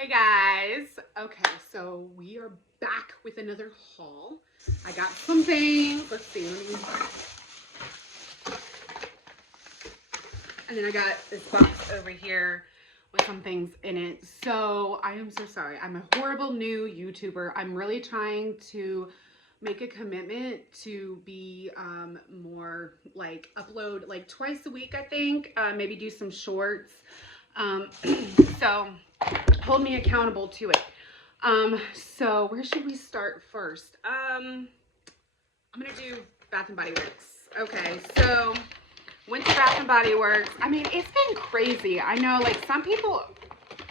Hey guys. Okay, so we are back with another haul. I got some things. Let's see. And then I got this box over here with some things in it. So I am so sorry. I'm a horrible new YouTuber. I'm really trying to make a commitment to be more like upload like twice a week, I think. Maybe do some shorts. Um, so hold me accountable to it. So where should we start first? I'm gonna do Bath and Body Works. Okay, so went to Bath and Body Works. I mean, it's been crazy. I know, like some people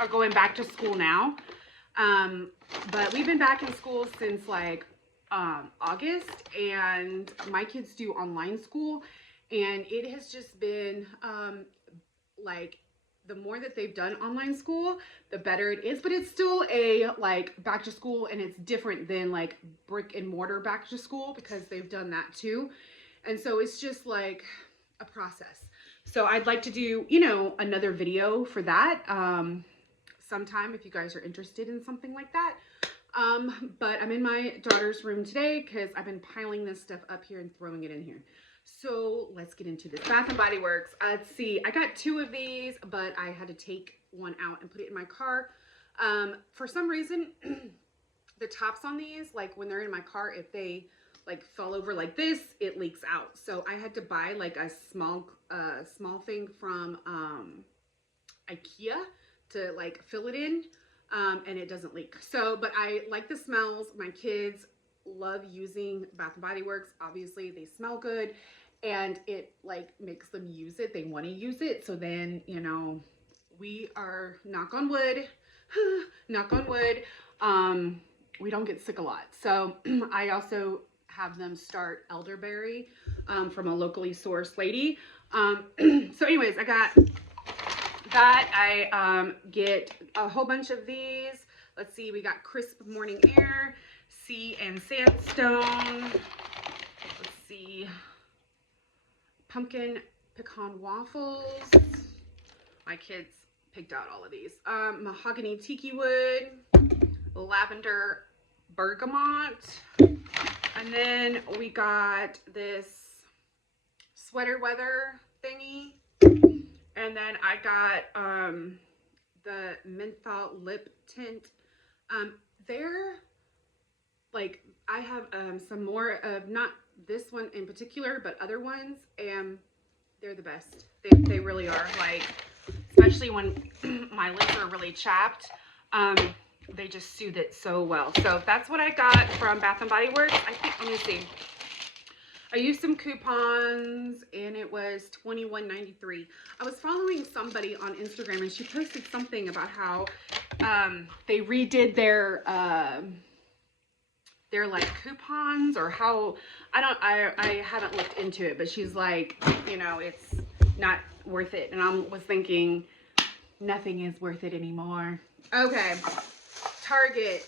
are going back to school now, um, but we've been back in school since like August, and my kids do online school, and it has just been like the more that they've done online school, the better it is. But it's still a like back to school, and it's different than like brick and mortar back to school because they've done that too. And so it's just like a process. So I'd like to do, another video for that sometime if you guys are interested in something like that. But I'm in my daughter's room today because I've been piling this stuff up here and throwing it in here. So let's get into this. Bath and Body Works. Let's see. I got two of these, but I had to take one out and put it in my car. For some reason, the tops on these, like when they're in my car, if they like fall over like this, it leaks out. So I had to buy like a small thing from IKEA to like fill it in, and it doesn't leak. So, but I like the smells. My kids love using Bath and Body Works. Obviously, they smell good, and it like makes them use it. They want to use it. So then, we are knock on wood, knock on wood. We don't get sick a lot. So I also have them start elderberry from a locally sourced lady. So anyways, I got that. I get a whole bunch of these. Let's see, we got Crisp Morning Air, Sea and Sandstone. Let's see, Pumpkin Pecan Waffles. My kids picked out all of these. Mahogany Tiki Wood, Lavender Bergamot. And then we got this sweater weather thingy. And then I got the menthol lip tint. They're like, I have some more of, not this one in particular, but other ones, and they're the best. They really are. Like, especially when my lips are really chapped, they just soothe it so well. So that's what I got from Bath and Body Works. I think, let me see. I used some coupons and it was $21.93. I was following somebody on Instagram and she posted something about how they redid their like coupons, or how, I haven't looked into it, but she's like, it's not worth it. And I was thinking, nothing is worth it anymore. Okay, Target.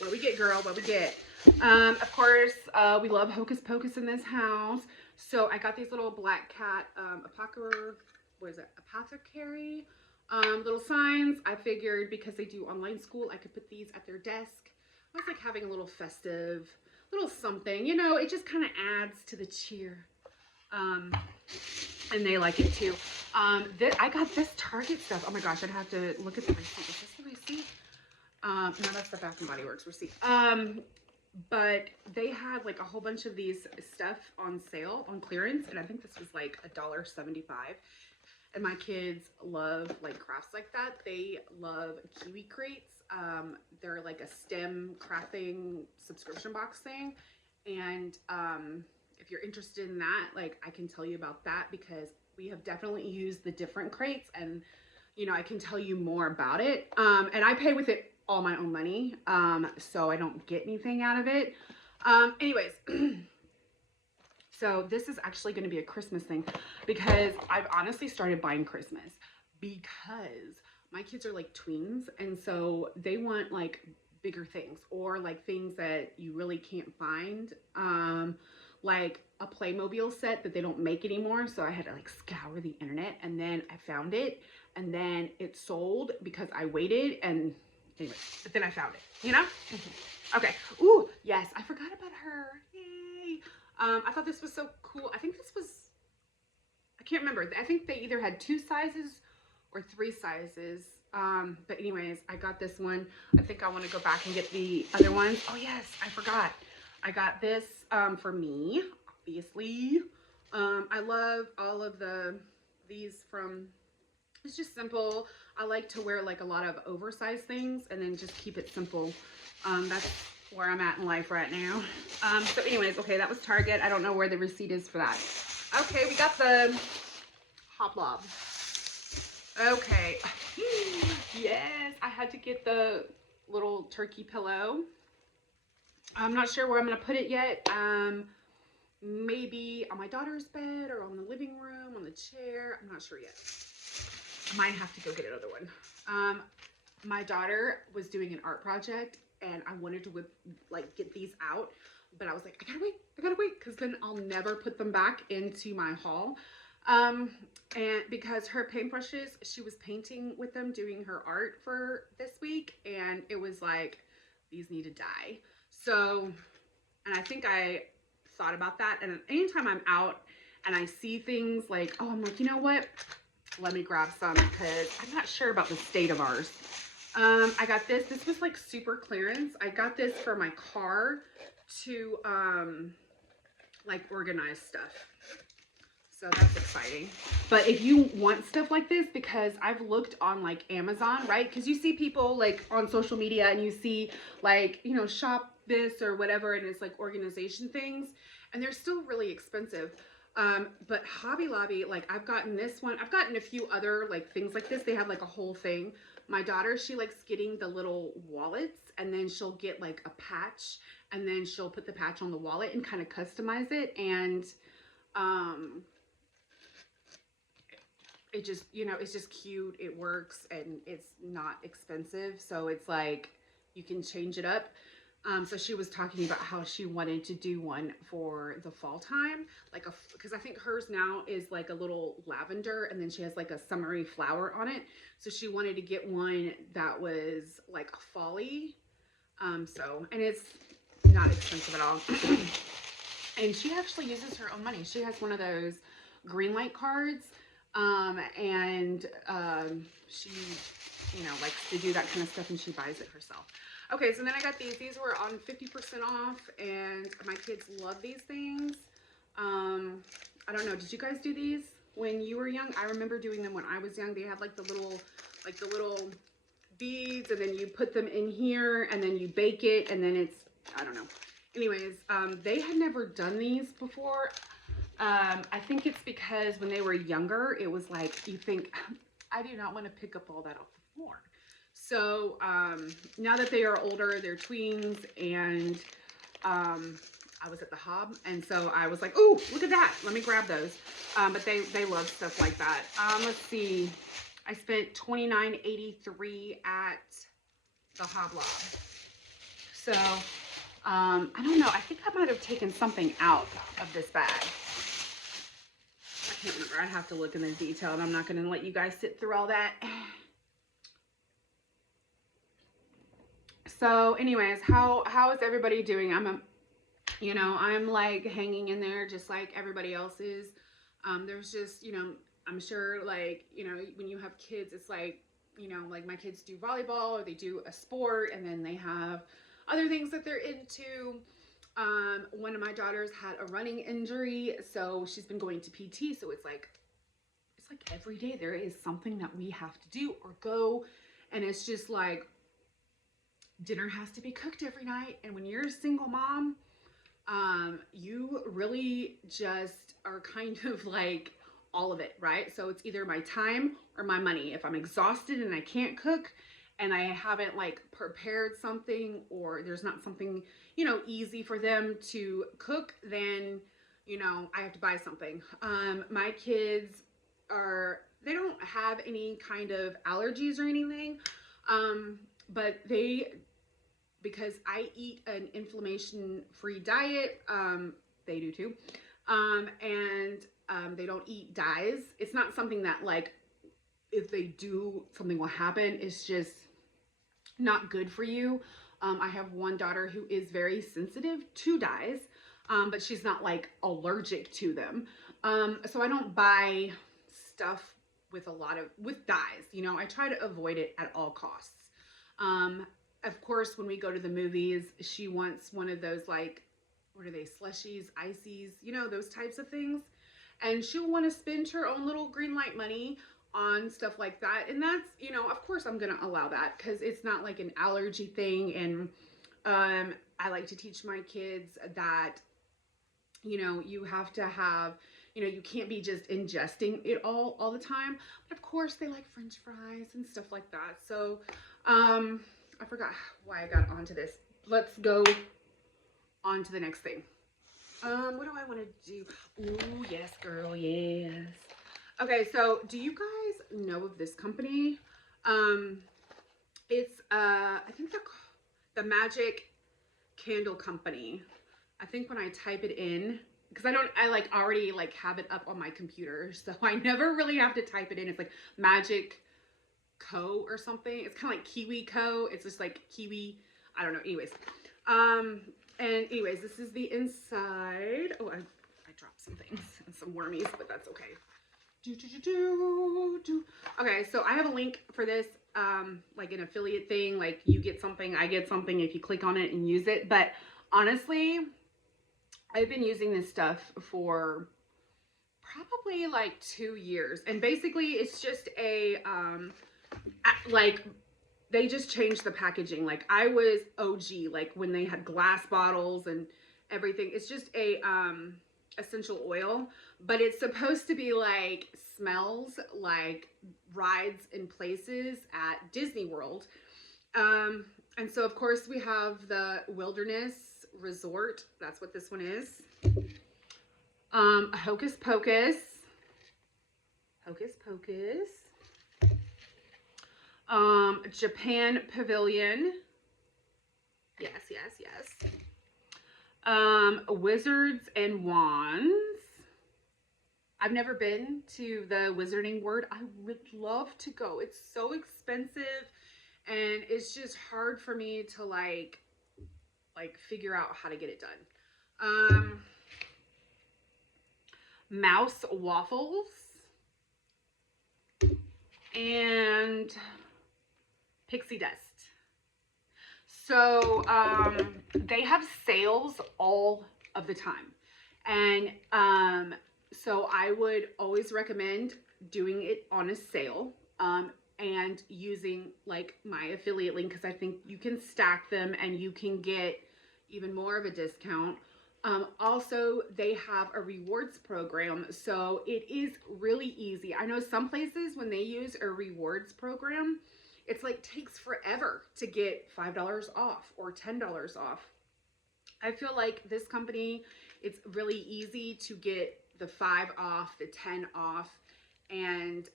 What we get, girl? What we get? Of course, we love Hocus Pocus in this house. So I got these little Black Cat apothecary little signs. I figured because they do online school, I could put these at their desk. I was like having a little festive, little something. It just kind of adds to the cheer. And they like it too. I got this Target stuff. Oh my gosh, I'd have to look at the receipt. Is this the receipt? No, that's the Bath and Body Works receipt. But they had like a whole bunch of these stuff on sale, on clearance, and I think this was like $1.75. And my kids love like crafts like that. They love kiwi crates. They're like a STEM crafting subscription box thing. And if you're interested in that, like I can tell you about that because we have definitely used the different crates, and I can tell you more about it. And I pay with it all my own money, so I don't get anything out of it. Anyways, so this is actually going to be a Christmas thing because I've honestly started buying Christmas because my kids are like tweens, and so they want like bigger things, or like things that you really can't find. like a Playmobil set that they don't make anymore. So I had to like scour the internet, and then I found it, and then it sold because I waited, and anyway, but then I found it, you know? Okay. Ooh, yes, I forgot about her. Yay. I thought this was so cool. I think this was, I can't remember. I think they either had 2 sizes or 3 sizes. But anyways, I got this one. I think I want to go back and get the other ones. Oh yes, I forgot. I got this for me, obviously. I love all of these from, it's just simple. I like to wear like a lot of oversized things and then just keep it simple. That's where I'm at in life right now. So anyways, okay, that was Target. I don't know where the receipt is for that. Okay, we got the Hoblob. Okay. Yes, I had to get the little turkey pillow. I'm not sure where I'm gonna put it yet. Maybe on my daughter's bed or on the living room, on the chair. I'm not sure yet. I might have to go get another one. My daughter was doing an art project and I wanted to like get these out, but I was like, I gotta wait, because then I'll never put them back into my haul. And because her paintbrushes, she was painting with them, doing her art for this week, and it was like, these need to die. So, and I think I thought about that, and anytime I'm out and I see things like, oh, I'm like, you know what? Let me grab some, because I'm not sure about the state of ours. I got this. This was like super clearance. I got this for my car to like organize stuff. So that's exciting. But if you want stuff like this, because I've looked on like Amazon, right? Because you see people like on social media and you see like, you know, shop this or whatever, and it's like organization things, and they're still really expensive. But Hobby Lobby, like I've gotten this one. I've gotten a few other like things like this. They have like a whole thing. My daughter, she likes getting the little wallets, and then she'll get like a patch, and then she'll put the patch on the wallet and kind of customize it. And it just, you know, it's just cute. It works and it's not expensive. So it's like you can change it up. So she was talking about how she wanted to do one for the fall time, like because I think hers now is like a little lavender, and then she has like a summery flower on it. So she wanted to get one that was like a fall-y. And it's not expensive at all. And she actually uses her own money. She has one of those Greenlight cards. She, you know, likes to do that kind of stuff, and she buys it herself. Okay, so then I got these. These were on 50% off, and my kids love these things. I don't know. Did you guys do these when you were young? I remember doing them when I was young. They had like the little beads, and then you put them in here, and then you bake it, and then it's, I don't know. Anyways, they had never done these before. I think it's because when they were younger, it was like, you think, I do not want to pick up all that off the floor. So now that they are older, they're tweens, and I was at the Hob, and so I was like, oh, look at that. Let me grab those. But they love stuff like that. Let's see. I spent $29.83 at the Hoblob. So I don't know. I think I might have taken something out of this bag. I can't remember. I'd have to look in the detail, and I'm not going to let you guys sit through all that. So anyways, how is everybody doing? I'm like hanging in there just like everybody else is. There's just, you know, I'm sure like, you know, when you have kids, it's like, you know, like my kids do volleyball or they do a sport, and then they have other things that they're into. One of my daughters had a running injury, so she's been going to PT. So it's like every day there is something that we have to do or go. And it's just like, dinner has to be cooked every night. And when you're a single mom, you really just are kind of like all of it, right? So it's either my time or my money. If I'm exhausted and I can't cook, and I haven't like prepared something, or there's not something, you know, easy for them to cook, then, you know, I have to buy something. My kids they don't have any kind of allergies or anything. But because I eat an inflammation-free diet, they do too. And they don't eat dyes. It's not something that like if they do, something will happen. It's just not good for you. I have one daughter who is very sensitive to dyes, but she's not like allergic to them. So I don't buy stuff with with dyes. You know, I try to avoid it at all costs. Of course, when we go to the movies, she wants one of those like, what are they, slushies, ices, you know, those types of things. And she'll want to spend her own little green light money on stuff like that. And that's, you know, of course I'm going to allow that because it's not like an allergy thing. And I like to teach my kids that, you know, you have to have, you know, you can't be just ingesting it all the time. But of course they like French fries and stuff like that. So I forgot why I got onto this. Let's go on to the next thing. What do I want to do? Ooh, yes, girl, yes. Okay, so do you guys know of this company? It's I think the Magic Candle Company. I think when I type it in, because I like already like have it up on my computer, so I never really have to type it in. It's like Magic Co or something. It's kind of like Kiwi Co. It's just like Kiwi. I don't know. Anyways, and anyways, this is the inside. Oh, I dropped some things and some wormies, but that's okay. Okay, so I have a link for this, like an affiliate thing. Like you get something, I get something if you click on it and use it. But honestly, I've been using this stuff for probably like 2 years, and basically it's just a like they just changed the packaging. Like I was OG, like when they had glass bottles and everything. It's just a essential oil, but it's supposed to be like smells like rides in places at Disney World. And so of course we have the Wilderness Resort. That's what this one is. Hocus Pocus. Hocus Pocus. Japan Pavilion. Yes, yes, yes. Wizards and Wands. I've never been to the Wizarding World. I would love to go. It's so expensive and it's just hard for me to like figure out how to get it done. Mouse Waffles and Pixie Dust. So they have sales all of the time, and so I would always recommend doing it on a sale and using like my affiliate link, because I think you can stack them and you can get even more of a discount. Also, they have a rewards program, so it is really easy. I know some places when they use a rewards program, it's like takes forever to get $5 off or $10 off. I feel like this company, it's really easy to get the 5 off, the 10 off, and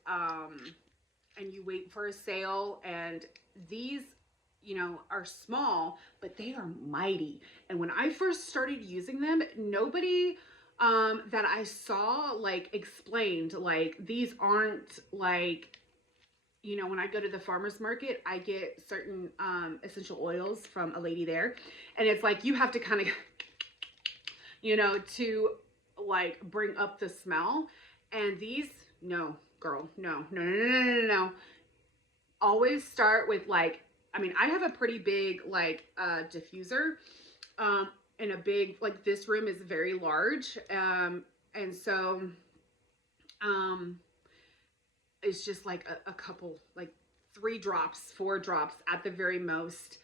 you wait for a sale. And these, you know, are small, but they are mighty. And when I first started using them, nobody that I saw like explained like these aren't like, you know, when I go to the farmer's market, I get certain essential oils from a lady there. And it's like, you have to kind of, you know, to like bring up the smell. And these, no, girl, no. Always start with like, I mean, I have a pretty big like diffuser and a big, like this room is very large. And so, it's just like a couple, like 3 drops, 4 drops at the very most,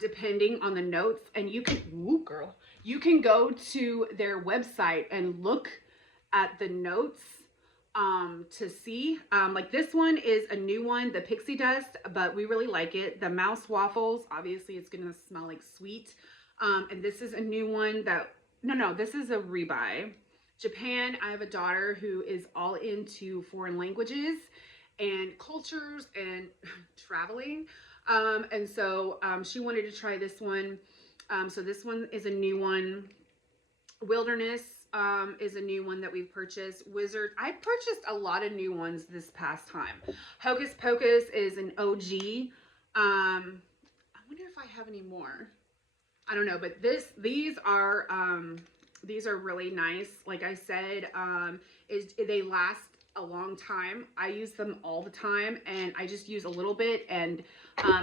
depending on the notes. And you can, woo girl, you can go to their website and look at the notes to see. Like this one is a new one, the Pixie Dust, but we really like it. The Mouse Waffles, obviously it's gonna smell like sweet. And this is a new one that, no, this is a rebuy. Japan, I have a daughter who is all into foreign languages and cultures and traveling. And so she wanted to try this one. So this one is a new one. Wilderness is a new one that we've purchased. Wizard, I purchased a lot of new ones this past time. Hocus Pocus is an OG. I wonder if I have any more. I don't know, but these are really nice. Like I said, they last a long time. I use them all the time, and I just use a little bit, and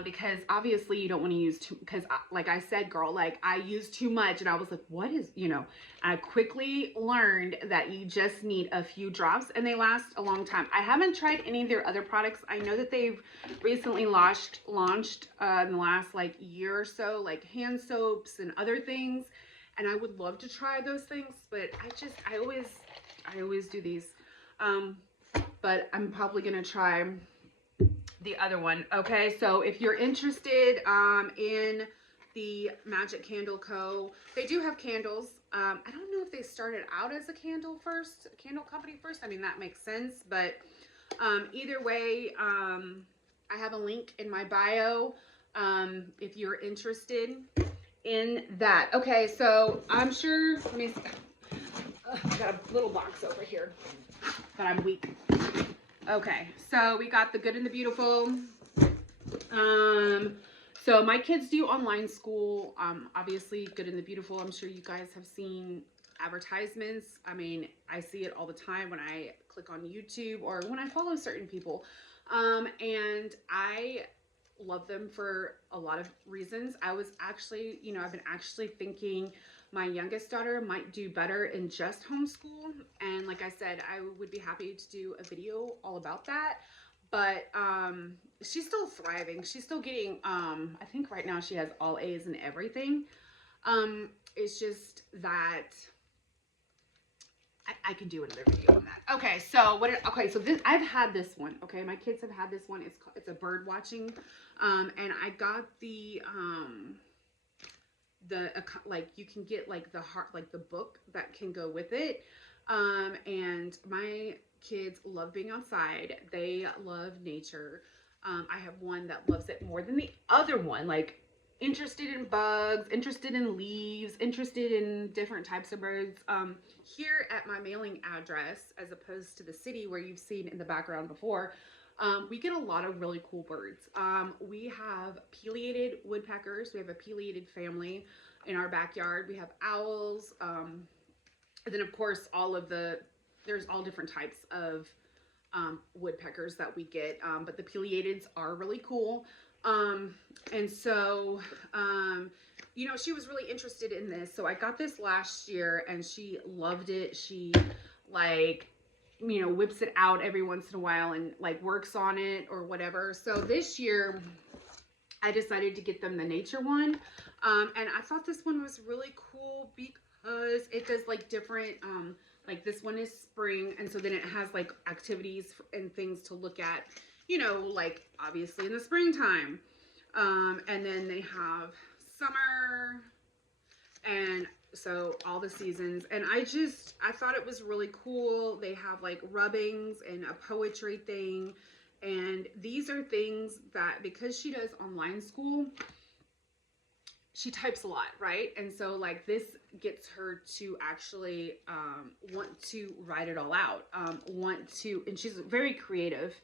because obviously you don't want to use too, because like I said, girl, like I used too much, and I was like, what is, I quickly learned that you just need a few drops, and they last a long time. I haven't tried any of their other products. I know that they've recently launched in the last like year or so, like hand soaps and other things, and I would love to try those things, but I always do these. But I'm probably gonna try the other one. Okay, so if you're interested in the Magic Candle Co., they do have candles. I don't know if they started out as a candle company first. I mean, that makes sense, but either way, I have a link in my bio if you're interested in that. Okay, so I'm sure, let me see. I got a little box over here, but I'm weak. Okay, so we got the Good and the Beautiful. So my kids do online school. Obviously, Good and the Beautiful, I'm sure you guys have seen advertisements. I mean, I see it all the time when I click on YouTube or when I follow certain people. And I love them for a lot of reasons. I was actually, I've been actually thinking my youngest daughter might do better in just homeschool. And like I said, I would be happy to do a video all about that. But she's still thriving. She's still getting, I think right now she has all A's in everything. It's just that I can do another video on that. Okay, so so this, I've had this one. Okay, my kids have had this one. It's a bird watching, and I got the like you can get like the heart, like the book that can go with it. And my kids love being outside. They love nature. I have one that loves it more than the other one. Like interested in bugs, interested in leaves, interested in different types of birds. Here at my mailing address, as opposed to the city where you've seen in the background before, we get a lot of really cool birds. We have pileated woodpeckers. We have a pileated family in our backyard. We have owls. And then of course there's all different types of woodpeckers that we get. But the pileateds are really cool. And so, she was really interested in this. So I got this last year and she loved it. She whips it out every once in a while and like works on it or whatever. So this year I decided to get them the nature one. And I thought this one was really cool because it does like different, like this one is spring. And so then it has like activities and things to look at, like obviously in the springtime. And then they have summer and so all the seasons. And I thought it was really cool. They have like rubbings and a poetry thing. And these are things that, because she does online school, she types a lot, right? And so like this gets her to actually want to write it all out, and she's very creative.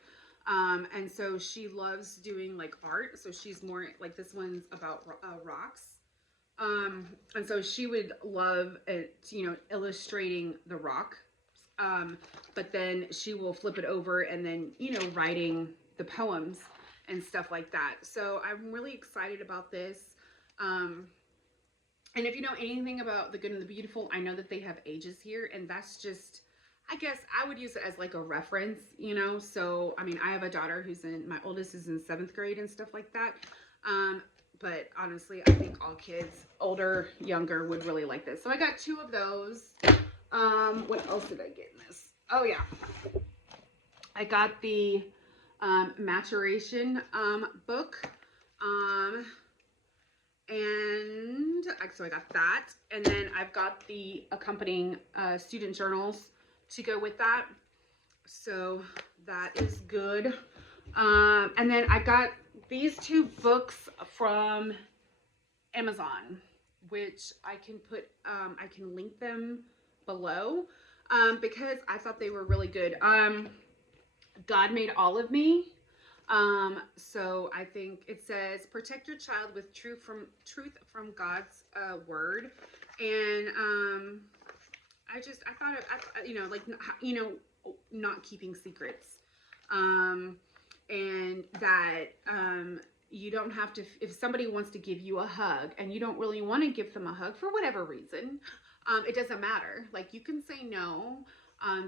And so she loves doing like art. So she's more like, this one's about rocks. And so she would love it, illustrating the rock. But then she will flip it over and then, writing the poems and stuff like that. So I'm really excited about this. And if you know anything about the Good and the Beautiful, I know that they have ages here, and that's just, I guess I would use it as like a reference, so I mean, I have a daughter my oldest is in 7th grade and stuff like that. But honestly, I think all kids, older, younger, would really like this. So I got 2 of those. What else did I get in this? Oh yeah, I got the maturation book. And so I got that, and then I've got the accompanying student journals to go with that. So that is good. And then I got these 2 books from Amazon. which I can put, I can link them below, because I thought they were really good. God made all of me. So I think it says protect your child with truth from God's word, and I thought like not keeping secrets, um, and that you don't have to, if somebody wants to give you a hug and you don't really want to give them a hug for whatever reason, it doesn't matter. Like, you can say no.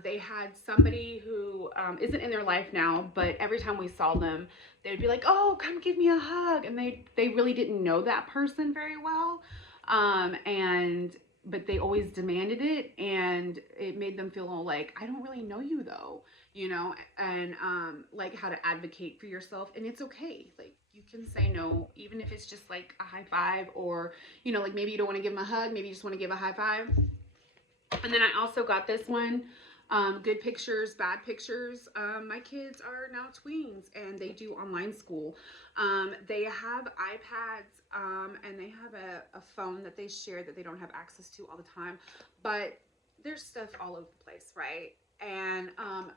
They had somebody who isn't in their life now, but every time we saw them, they would be like, "Oh, come give me a hug," and they really didn't know that person very well, and but they always demanded it, and it made them feel like, I don't really know you though, and like how to advocate for yourself, and it's okay. Like, you can say no, even if it's just like a high five, or like maybe you don't want to give them a hug, maybe you just want to give a high five. And then I also got this one, good pictures, bad pictures. My kids are now tweens and they do online school. They have iPads, and they have a phone that they share that they don't have access to all the time. But there's stuff all over the place, right? And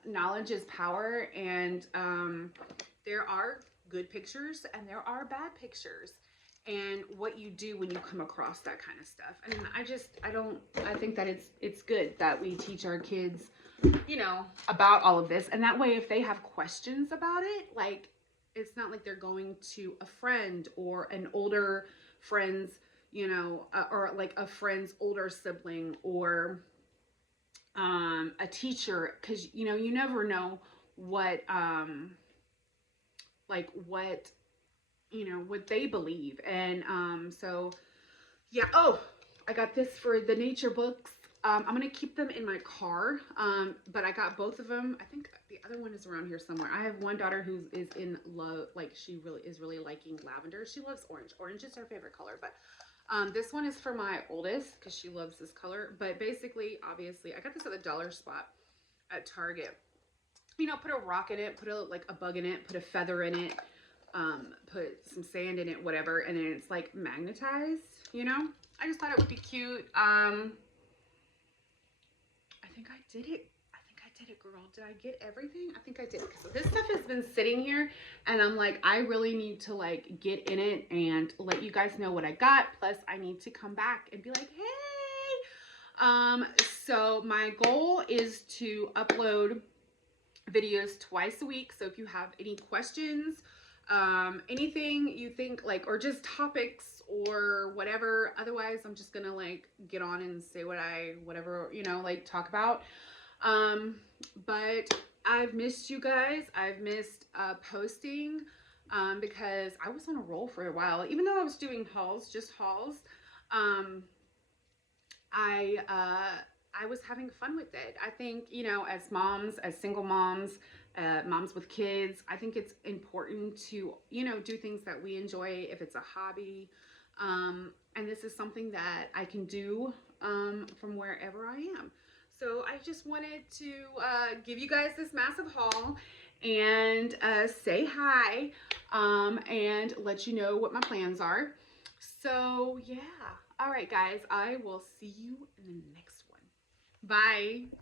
knowledge is power. And there are good pictures and there are bad pictures, and what you do when you come across that kind of stuff. And I think that it's good that we teach our kids, about all of this. And that way, if they have questions about it, like, it's not like they're going to a friend or an older friend's, or like a friend's older sibling, or a teacher, because, you never know what, like what they believe. And so yeah. Oh, I got this for the nature books. I'm gonna keep them in my car, but I got both of them. I think the other one is around here somewhere. I have one daughter who is in love, like, she really is really liking lavender. She loves orange. Orange is her favorite color. But this one is for my oldest because she loves this color. But basically, obviously, I got this at the dollar spot at Target. Put a rock in it, put a bug in it, put a feather in it, put some sand in it, whatever, and then it's like magnetized. I just thought it would be cute. I think I did it. Girl. Did I get everything? I think I did. So this stuff has been sitting here, and I'm like, I really need to like get in it and let you guys know what I got. Plus, I need to come back and be like, hey. So my goal is to upload videos twice a week. So if you have any questions, anything you think, like, or just topics or whatever, otherwise I'm just gonna like get on and say whatever, like, talk about. But I've missed you guys. I've missed posting, because I was on a roll for a while, even though I was doing just hauls. I was having fun with it. I think, as moms, as single moms, moms with kids, I think it's important to, do things that we enjoy if it's a hobby. And this is something that I can do from wherever I am. So I just wanted to give you guys this massive haul and say hi, and let you know what my plans are. So yeah. All right, guys, I will see you in the next one. Bye.